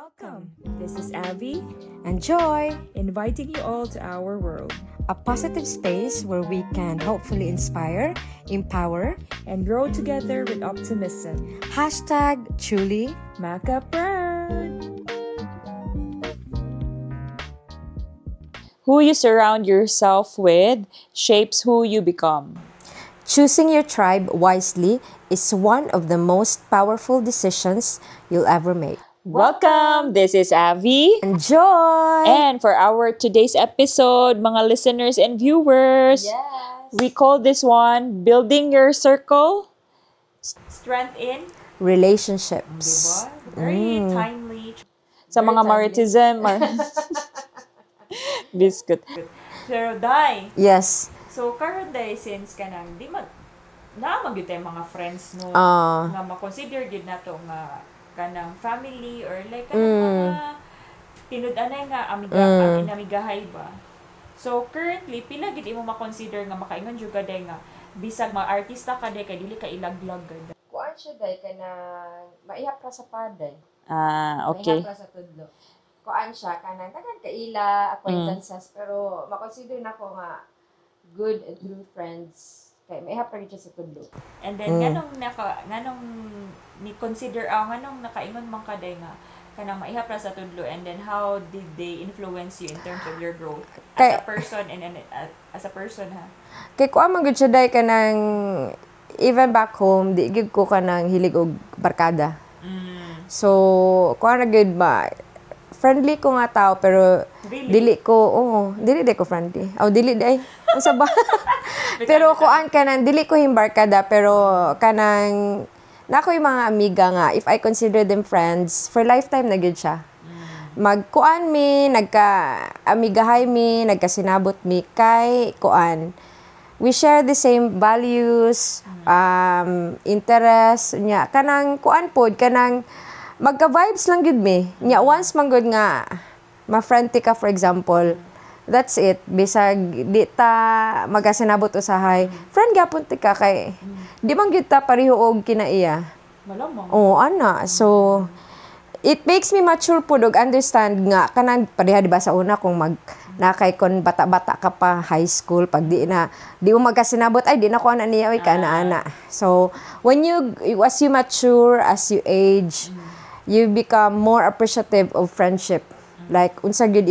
Welcome. This is Abby, and Joy, inviting you all to our world a positive space where we can hopefully inspire, empower, and grow together with optimism. Hashtag truly Maka Proud. Who you surround yourself with shapes who you become. Choosing your tribe wisely is one of the most powerful decisions you'll ever make. Welcome! This is Avi. And Joy! And for our today's episode, mga listeners and viewers, we call this one Building Your Circle. Strength in relationships. Very timely. Sa mga maritism. Biscuit. Pero Day, Yes. so karon Day, since kanang di mag naamag yun tayo mga friends no nga ma-consider yun na to nga kanang family or like kanang mga tinud-anay nga amigahay ba. So currently pila gid imo ma-consider nga makaingon jud ka Day nga bisag mga artista ka Day kay dili ka ilaglag gid. Kuan siya Day kanang maihap ra sa paday. Okay. Maihap ra sa tudlo. Kuan siya kanang tagan kaila acquaintances pero ma-consider nako nga good and true friends. Kay maihap ra gid siya sa tudlo. And then nganong ni consider nganong nakaingon man ka Day nga kanang maihap ra sa tudlo, and then how did they influence you in terms of your growth as a person and as a person ha? Kay kuan man gud siya Day kanang even back home, di gid ko kanang hilig og barkada. So, kuan na gud ba friendly ko nga tao pero dili ko friendly. Dili day. Unsa ba? Pero kuan kanang dili ko himbarkada pero kanang nako yung mga amiga nga if I consider them friends for lifetime na gid siya. Magkuan mi, nagka-amigahay mi, nagkasinabot mi kay kuan. We share the same values, interests nya kanang kuan pod kanang magka-vibes lang gud mi. Nya once man gud nga ma-friend ti ka for example, that's it. Bisag di ta magasinabot usahay, friend gyapon ti ka kay di man gyud ta pareho og kinaiya. Malamang. Ana. So it makes me mature pud og understand nga kanang pareha di ba sa una kung nakay kon bata-bata ka pa high school pag di mo magkasinabot ay di na ko ana niya oy kana-ana. So as you mature, as you age, you become more appreciative of friendship. Like unsa gyud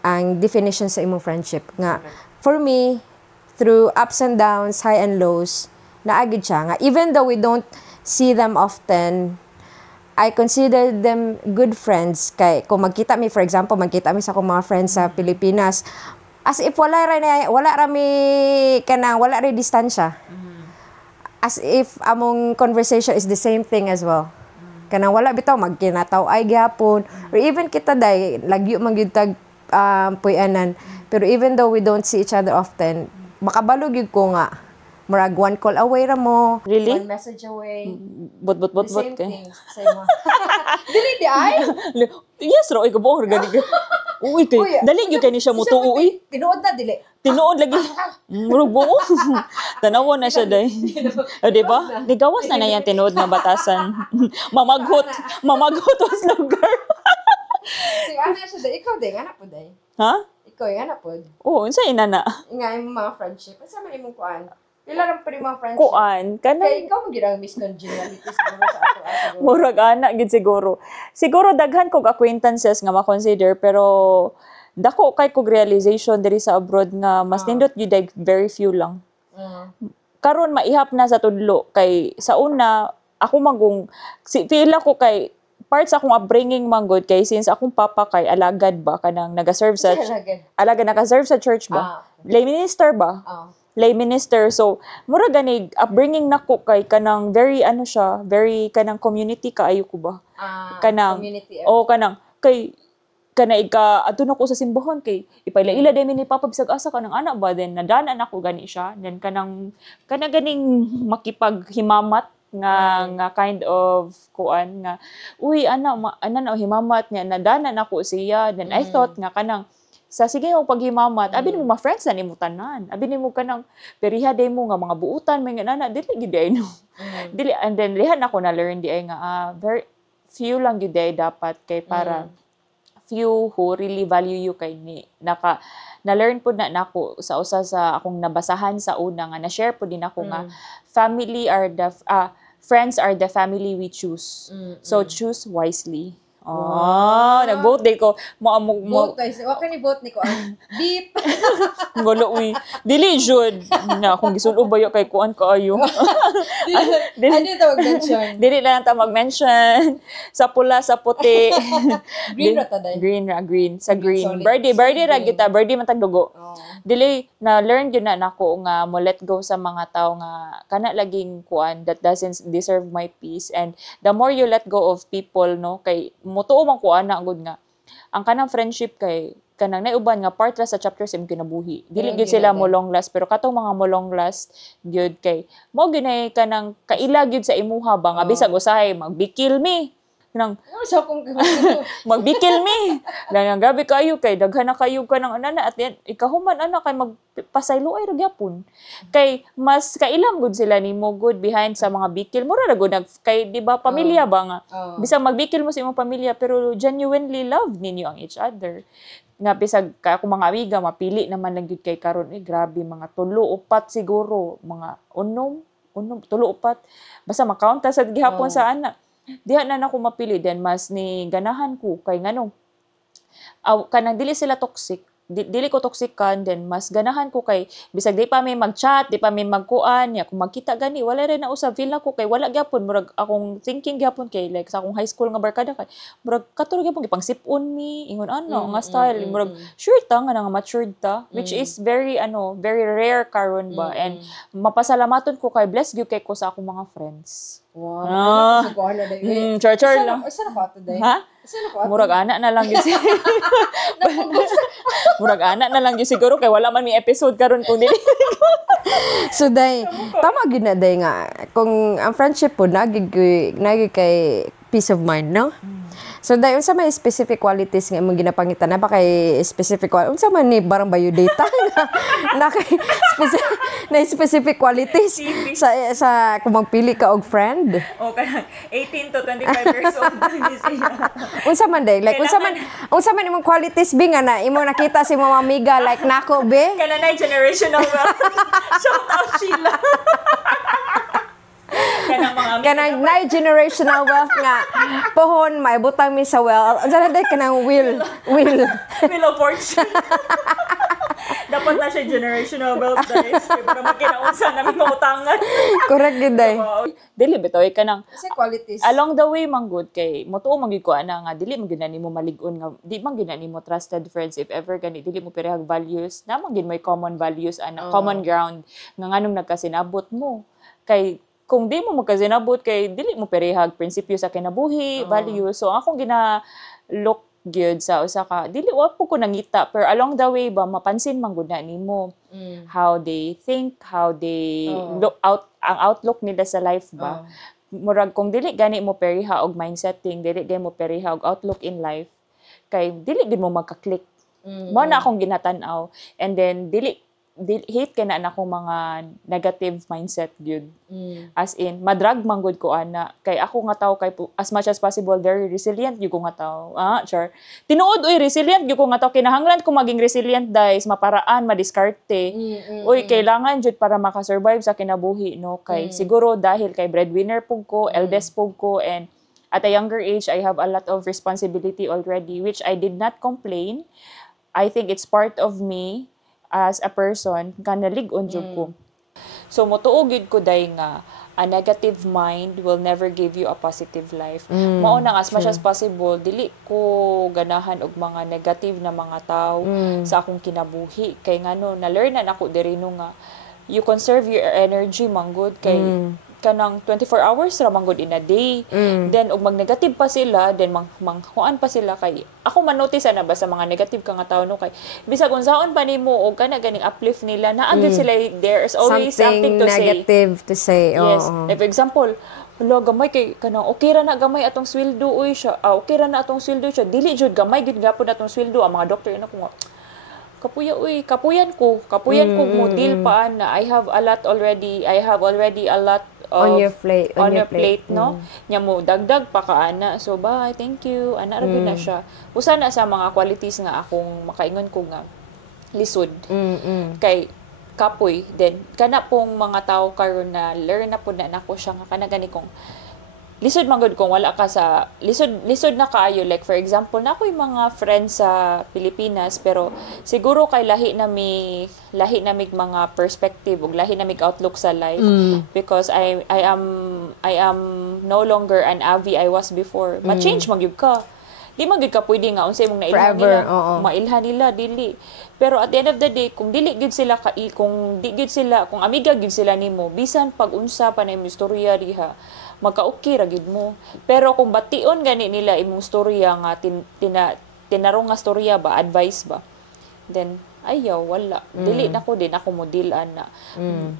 ang definition sa imong friendship nga for me through ups and downs, high and lows, naagid siya nga even though we don't see them often, I consider them good friends. Kay kung magkita mi for example, magkita mi sa akong mga friends sa Pilipinas, as if wala ray distansya. As if among conversation is the same thing as well. Kanang wala bitaw magkinataw ay gyapon or even kita Day lagyo man gyud tag puy-anan, pero even though we don't see each other often, makabalo gyud ko nga murag one call away ra mo, Really? One message away. But The same kay. thing sa imo. Dili di ay. Yes, ro ikaw bo gani. Uy kay dali gyud kay ni siya mutuo uy. Tinuod na dili. Tinuod lagi. Murag buo. Tanawon na siya Day. Di ba? Nigawas na yan tinuod nga batasan. Mamaghot was lugar. Si ana siya Day, ikaw Day, ana po Day. Ha? Ikaw ana po. Oo, unsa inana? Nga imong mga friendship. Unsa man imong kuan? Pila ra pa rin mga friendship? Kuan Kay kanang ikaw mo gid ang miscongeniality siguro sa ato siguro. murag ana gid siguro. Siguro daghan kog acquaintances nga ma-consider pero dako kay kog realization diri sa abroad nga mas nindot gyud ay very few lang. Karon maihap na sa tudlo kay sa una ako feel ko kay parts akong upbringing manggod kay since akong papa kay alagad ba kanang naka-serve sa church ba. Lay minister ba? Lay minister. So, mura gani upbringing nako kay kanang very very kanang community kaayo ko ba. Kanang community. kanang kay adto na ko sa simbahan kay ipailaila day ni papa bisag asa kanang anak ba then nadanan ako gani siya then kanang ganing makipaghimamat nga kind of kuan nga uy ana himamat niya nadanan ako siya then I thought nga kanang sa sige mo paghimamat abi nimo ma-friends na nimo tanan abi nimo kanang periha day mo nga mga buutan may nga nana dili gid ay no dili and then lihan ako na learn di ay nga very few lang yun day dapat kay para few who really value you kay ni na-learn po na nako sa usa sa akong nabasahan sa una nga na-share po din ako nga friends are the family we choose. So choose wisely. Nag-vote din ko. Vote guys. Okay ni vote ni ko. Beep. Gulo, uy. Dili, jud. Na, kung gisulo ba yun kay kuan kaayo. Dili tawag mention. Dili lang ta mag-mention. Sa pula, sa puti. Green ra ta day. Green. Sa green. Solid. Birdie ra kita. Birdie man tag dugo. Oh. Dili, na-learn yun na nako nga mo let go sa mga tao nga kana laging kuan that doesn't deserve my peace. And the more you let go of people, no, kay mutuo man kuan na gud nga ang kanang friendship kay kanang nauban nga part ra sa chapter sa imong kinabuhi. Dili gyud sila mo long last pero katong mga mo long last gyud kay mo ginay kanang kaila gyud sa imuha ba nga bisag usahay magbikil me nang So kung magbikil me lang grabe kayo kay daghan na kayo ka ng anana at yan ikahuman ana kay magpasaylo ay ra gyapon kay mas kailam gud sila nimo good behind sa mga bikil mo ra gud kay di ba pamilya ba nga bisag magbikil mo sa imong pamilya pero genuinely love ninyo ang each other nga bisag ka ako mga amiga mapili naman lang gyud kay karon grabe mga 3 4 siguro mga unom 3 4 basta makount sa gihapon sa ana diha na nako mapili then mas ni ganahan ko kay nganong kanang dili sila toxic dili ko toxic kan then mas ganahan ko kay bisag di pa may mag-chat di pa may magkuan ya kung magkita gani wala rin na usab feel na ko kay wala gyapon murag akong thinking gyapon kay like sa akong high school nga barkada kay murag katuro gyapon gipang sipon mi ingon nga style murag sure ta nga nga matured ta which is very very rare karon ba and mapasalamaton ko kay blessed gyud kay ko sa akong mga friends. Wow. Siguro na day. Char lang. Isa na ko ato day. Ha? Isa na ko ato. Murag anak na lang yun. Murag anak na lang yun siguro kay wala man may episode karon kung dili. So day, tama gyud na day nga kung ang friendship po nagi kay peace of mind, no? So day unsa may specific qualities nga imong ginapangitan na ba kay specific unsa man ni barang bayo data na kay specific qualities sa kung magpili ka og friend. O kanang 18 to 25 years old na siya. Unsa man day like unsa man imong qualities bi nga na imong nakita sa imong amiga like nako be Kananay generational wealth. Shout out Sheila. Kanang mga kanang na generational wealth nga pohon maibutang mi sa well unsa na day kanang will Wheel of Fortune. Dapat na siya generational wealth guys. Kaya para makinaunsa namin mautangan. correct gid day Dili bitaw kanang Kasi qualities. along the way man good kay motuo man gyud ko ana nga dili man gyud na nimo malig-on nga di man gyud na nimo trusted friends if ever gani dili mo parehag values namang gyud may common values ana common ground nga nganong nagkasinabot mo kay kung di mo magkasinabot kay dili mo parehag prinsipyo sa kinabuhi values so akong look gyud sa usa ka dili wa po ko nangita pero along the way ba mapansin man gud na nimo how they think how they look out ang outlook nila sa life ba murag kung dili gani mo pareha og mindsetting dili gani mo pareha og outlook in life kay dili gid mo magka-click mo na akong ginatan-aw and then dili hate kay na akong mga negative mindset gyud as in madrag man gud ko ana kay ako nga tawo kay as much as possible very resilient gyud ko nga tawo tinuod resilient gyud ko nga tawo kinahanglan ko maging resilient guys maparaan madiskarte kailangan jud para makasurvive sa kinabuhi no kay siguro dahil kay breadwinner pug ko eldest pug ko and at a younger age I have a lot of responsibility already which I did not complain. I think it's part of me as a person kanalig-on jud ko. So motuo gid ko day nga a negative mind will never give you a positive life. Mao na as much as possible dili ko ganahan og mga negative na mga tao sa akong kinabuhi kay ngano na learn na nako diri no nga you conserve your energy manggod kay kanang 24 hours ra manggod in a day. Then og mag-negative pa sila, then manghuan pa sila kay ako man notice na ba sa mga negative ka nga tawo no kay bisag unsaon pa nimo og kana ganing uplift nila na agad sila there is always something to negative say. to say. Yes. Like for example, hello gamay kay kanang okay ra na gamay atong sweldo uy siya. Okay ra na atong sweldo siya. Dili jud gamay gid gapon atong sweldo ang mga doctor ina ko nga kapuyan ko mo deal pa na I have already a lot On your plate. on your plate, no? Nya mo dagdag pa ka ana. So bye, thank you. Ana ra gyud na siya. Usa na sa mga qualities nga akong makaingon ko nga lisod. Kay kapoy then kana pong mga tao karon na learn na pud na nako siya nga kana gani kong lisod man gud kung wala ka sa lisod na kaayo, like for example na ako'y mga friends sa Pilipinas pero siguro kay lahi na mi mga perspective ug lahi na mi outlook sa life because I am no longer an avi I was before. Ma-change man gyud ka. Di man gyud ka pwede nga unsay mong nailhan nila, mailhan nila dili. Pero at the end of the day, kung dili gyud sila kung amiga gyud sila nimo, bisan pag unsa pa na imong istorya diha, magka-okay ra gyud mo. Pero kung bation gani nila imong storya nga tinarong nga storya ba, advice ba, then ayaw wala. Dili na ko din ako modilan na.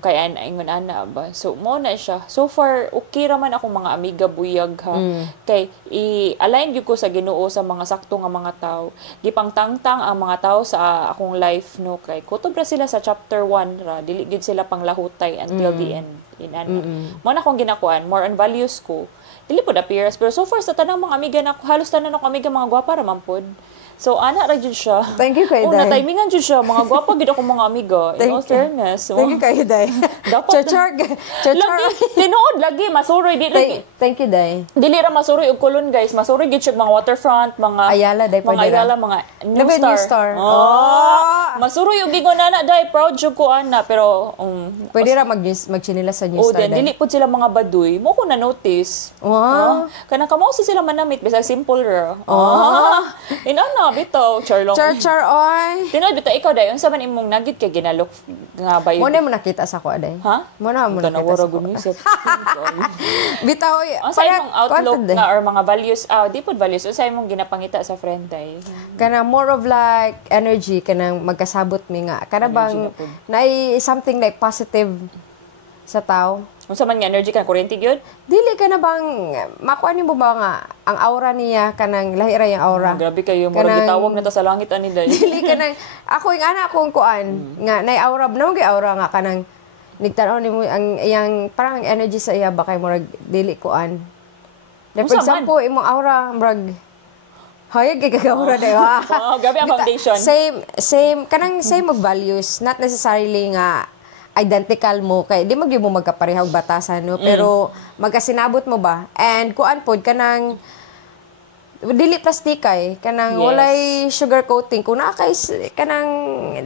Kaya ingon ana ba. So mo na siya. So far okay ra man ako mga amiga buyag ha. Kay i-align gyud ko sa Ginoo sa mga sakto nga mga tao. Gipangtangtang ang mga tao sa akong life no kay kutob ra sila sa chapter 1 ra. Dili gyud sila panglahutay until the end. Mo na akong ginakuan, more on values ko. Dili pod appearance pero so far sa tanang mga amiga na halos tanan ako amiga mga gwapa ra man pod. So, ana ra jud siya. Thank you kay Day. Na-timingan jud siya. Mga gwapa gid ako mga amiga. In all fairness. Thank you kay Day. Chachar. Lagi, tinuod lagi. Masuroy. Thank you, Day. Dili ra masuroy og kulon, guys. Masuroy gid siya mga waterfront, mga Ayala, Day. mga Ayala, mga New Star. Masuroy og gingon ana, Day. Proud jud ko, ana. Pero, pwede ra magchinila sa New Star, Day. Dili po sila mga baduy. Mo ko na-notice. Wow. Kanang kamo sila manamit. Bisag simple ra. Inana, bitaw, charlong. Char, oy. Tinood, bitaw, ikaw, Day, unsa man imong nagit kay ginalok nga ba yun? Mo nakita sa ko, Day. Ha? Mo nakita sa ko. Bitaw, ang sa imong outlook na or mga values, di po values, ang sa imong ginapangita sa friend, Day? Kana more of like energy, kanang magkasabot mi nga. Kana bang, something like positive sa tao. Unsa man nga energy kan kuryente gyud? Dili ka na bang makuha mo ba nga ang aura niya kanang lahi ra yung aura. Grabe kayo murag gitawag na ta sa langit ani Day. Dili ka nang ako yung anak kong kuan nga nay aura no gyud aura nga kanang nigtanaw nimo ang iyang parang energy sa iya ba kay murag dili kuan. For example, imong aura murag hayag kay kagaura Day ha. Grabe ang foundation. Same kanang same of values, not necessarily nga identical mo kay di magyud mo magkaparehag batasan no pero magkasinabot mo ba and kuan pod kanang dili plastikay kanang walay sugar coating kung naa kay kanang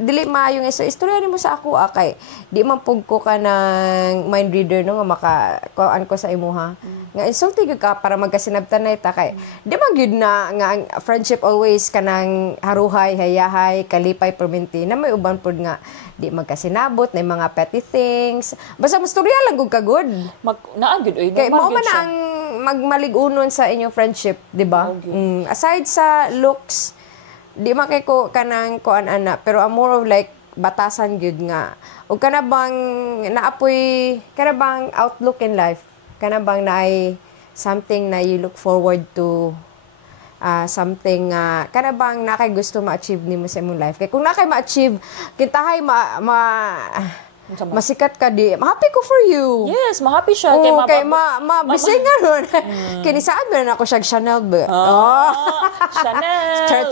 dili maayo nga istorya nimo sa ako kay di man pug ko kanang mind reader no nga makakuan ko sa imuha nga insulti gyud ka para magkasinabtanay ta kay di man gyud na nga ang friendship always kanang haruhay hayahay kalipay perminti na may uban pod nga di magkasinabot na mga petty things basta mastorya lang gud kagud naa gyud oy kay mao man ang magmaligunon sa inyong friendship di ba aside sa looks di man kay ko kanang kuan ana pero more of like batasan gyud nga ug kana bang naapoy kana bang outlook in life kana bang naay something na you look forward to something kana bang nakay gusto ma-achieve nimo sa imong life kay kung nakay ma-achieve kintahay masikat ka di happy ko for you yes ma-happy siya kay mabising nga ron kini saan ba na ako siya Chanel ba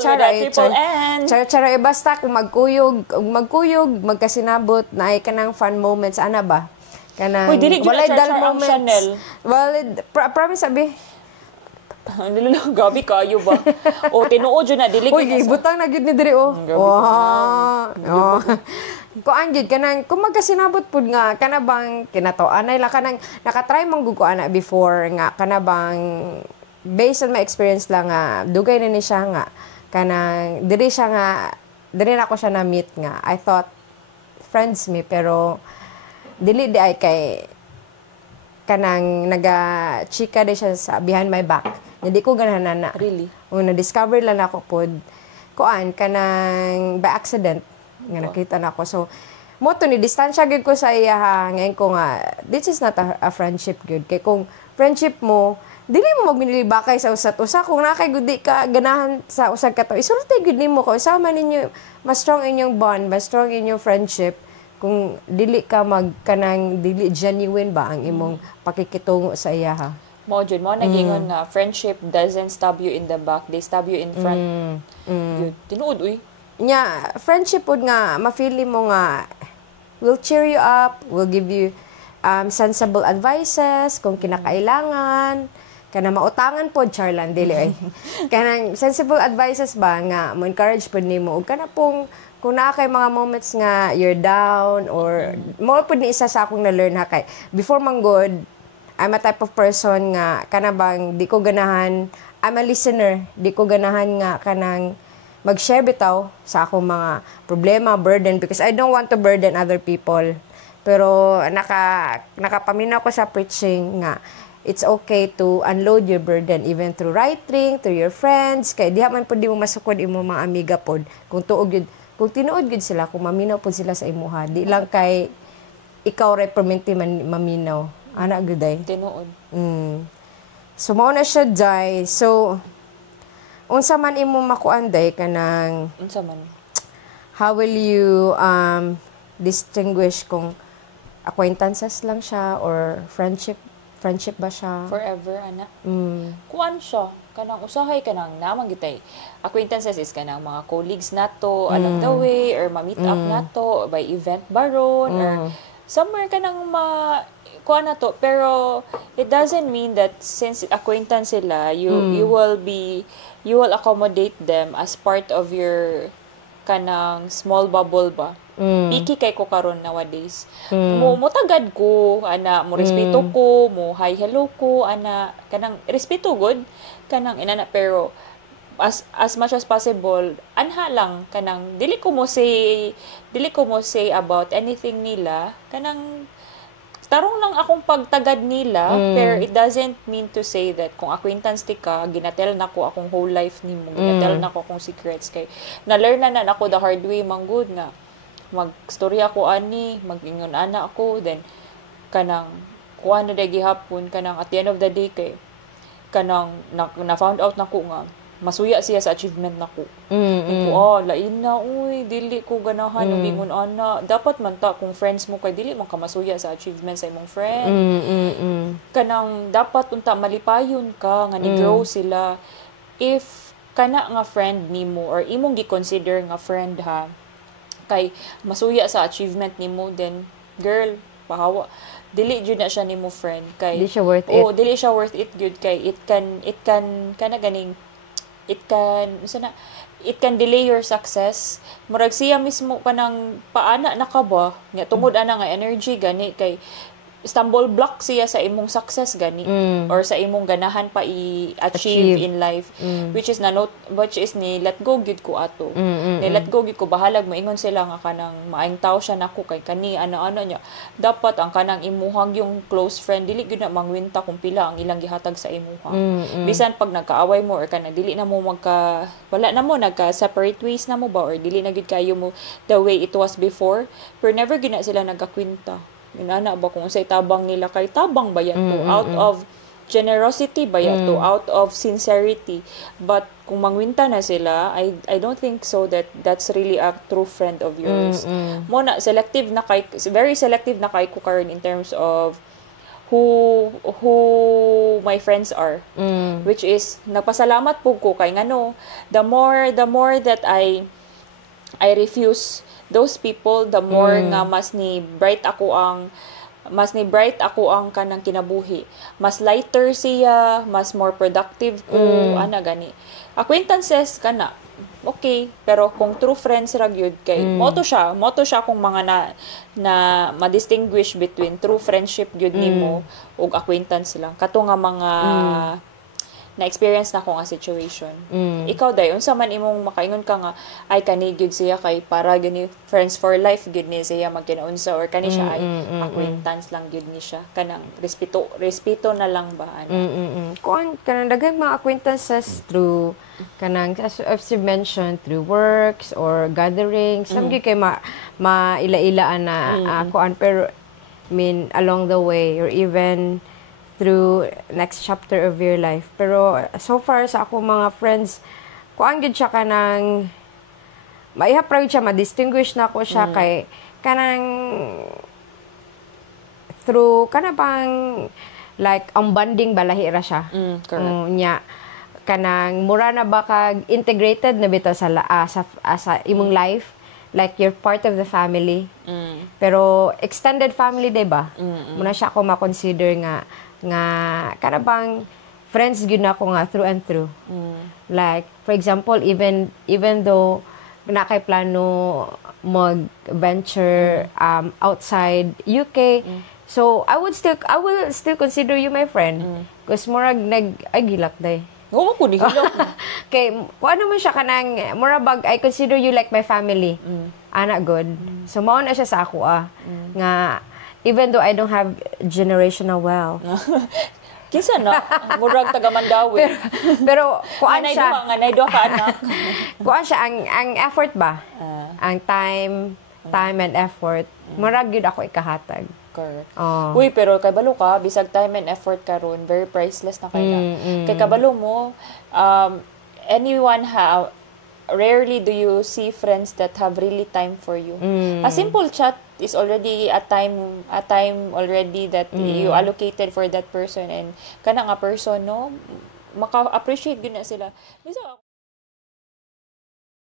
Chanel char basta kung magkuyog magkasinabot na ay kanang fun moments ana ba kanang walay dal moments Chanel well promise sabi gabi kayo ba? O, tinuod yun na, dili uy, butang na gyud ni diri kuan gyud kanang kung magkasinabot pud nga kana bang kinatuanay la kanang nakatry man gud ko ana before nga kana bang based on my experience lang nga dugay na ni siya nga kanang diri na ako siya na meet nga I thought friends me pero dili di ay kay kanang naga-chika di siya sa behind my back. Hindi ko ganahan na. Really? Na-discover lang ako pod kuan kanang by accident nga nakita na ako. So, mo to ni distansya gyud ko sa iya ngayon ko nga this is not a friendship gyud. Kay kung friendship mo, dili mo magminilibakay sa usat-usa kung nakay gudi ka ganahan sa usag ka to. Isulti gyud nimo ko usama ninyo mas strong inyong bond, mas strong inyong friendship kung dili ka kanang dili genuine ba ang imong pakikitungo sa iya ha. Mo jud mo nagingon nga friendship doesn't stab you in the back, they stab you in front. Yun. Tinuod uy. Nya friendship pod nga mafili mo nga will cheer you up, will give you sensible advices kung kinakailangan, kana mautangan pod charlan dili ay. Kanang sensible advices ba nga mo encourage pod nimo ug kana pong kung naa kay mga moments nga you're down or mo pod ni isa sa akong na-learn ha kay before manggod I'm a type of person nga kana bang di ko ganahan I'm a listener, di ko ganahan nga kanang mag-share bitaw sa akong mga problema, burden because I don't want to burden other people. Pero nakapaminaw ko sa preaching nga it's okay to unload your burden even through writing, through your friends, kay diha man pud di mo masukod imo mga amiga pod kung tuog yun. Kung tinuod gid sila, kung maminaw po sila sa imuha, di lang kay ikaw repermente maminaw. Ana gud ay. Tinuod. So mao na siya day. So unsa man imo makuan day kanang Unsa man? how will you distinguish kung acquaintances lang siya or friendship ba siya? Forever ana. Kuan siya kanang usahay kanang namang gitay acquaintances is kanang mga colleagues nato along the way or ma-meet up nato by event baron or somewhere kanang kuan nato pero it doesn't mean that since acquaintance sila you will accommodate them as part of your kanang small bubble ba. Piki kay ko karon nowadays. Mo tagad ko ana mo respeto ko, mo hi hello ko ana kanang respeto good kanang inana pero as much as possible anha lang kanang dili ko mo say about anything nila kanang tarong lang akong pagtagad nila pero it doesn't mean to say that kung acquaintance ti ka ginatel na ko akong whole life nimo ginatel na ko akong secrets kay na-learn na ako the hard way manggod nga magstorya ko ani magingon ana ako then kanang kuan na day gihapon kanang at the end of the day kay kanang na found out nako nga masuya siya sa achievement nako. Lain na uy dili ko ganahan bingon ana dapat man ta kung friends mo kay dili man ka masuya sa achievement sa imong friend. Kanang dapat unta malipayon ka nga ni-grow sila if kana nga friend nimo or imong gi-consider nga friend ha kay masuya sa achievement nimo then girl pahawa dili jud na siya nimo friend kay Di siya worth it. dili siya worth it good kay it can kana ganing it can delay your success murag siya mismo kanang paana na ka ba nga tungod ana nga energy gani kay stumble block siya sa imong success gani or sa imong ganahan pa i-achieve in life which is ni let go gid ko ato ni let go gid ko bahalag moingon sila nga kanang maayong tao siya nako kay kani ano nya dapat ang kanang imuhang yung close friend dili gid na mangwinta kung pila ang ilang gihatag sa imuha bisan pag nagkaaway mo or kanang dili na mo nagka separate ways na mo ba or dili na gid kayo mo the way it was before pero never gid na sila nagkakwinta inana ba kung unsay tabang nila kay tabang ba yan to out of generosity ba yan to out of sincerity but kung mangwinta na sila I don't think so that's really a true friend of yours mo na very selective na kay ko karon in terms of who my friends are which is nagpasalamat po ko kay ngano the more that I refuse those people the more nga mas ni bright ako ang kanang kinabuhi mas lighter siya mas more productive ko ana gani acquaintances kana okay pero kung true friends ra gyud kay moto siya kung mga na ma-distinguish between true friendship gyud nimo ug acquaintance lang kato nga mga na-experience na ko nga situation. Ikaw day, unsa man imong makaingon ka nga, ay kani gyud siya kay para gani friends for life gyud ni siya magkinaunsa or kani siya ay acquaintance lang gyud ni siya. Kanang respeto na lang ba ano. Kuan kanang daghang mga acquaintances through kanang as you mentioned through works or gatherings. Some kay maila-ilaan na kuan pero I mean along the way or even through next chapter of your life. Pero so far sa ako mga friends, kuan gid siya kanang maihap ra siya ma-distinguish na ko siya kay kanang through kana bang like ang bonding balahi ra siya. Correct. Nya kanang mura na ba kag integrated na bitaw sa sa imong life, like you're part of the family. Pero extended family day ba? Muna siya ako ma-consider nga kana bang friends gyud na ako nga through and through. Like for example, even though na kay plano mag-venture outside UK, so I will still consider you my friend. Because murag ay gilak day. Oo ko ni hilok. Kay kung ano man siya kanang murag I consider you like my family. Ana good. So mao na siya sa ako nga even though I don't have generational wealth. Kinsa na murag taga Mandawi. Pero kuan Anay siya. Anay duha ka anak. Kuan siya ang effort ba? Ang time and effort. Murag gyud ako ikahatag. Correct. Oh. Uy, pero kay balo ka, bisag time and effort karon, very priceless na kay na. Kay kabalo mo, anyone rarely do you see friends that have really time for you. A simple chat is already a time already that you allocated for that person, and kana nga person no maka-appreciate gyud na sila. Bisa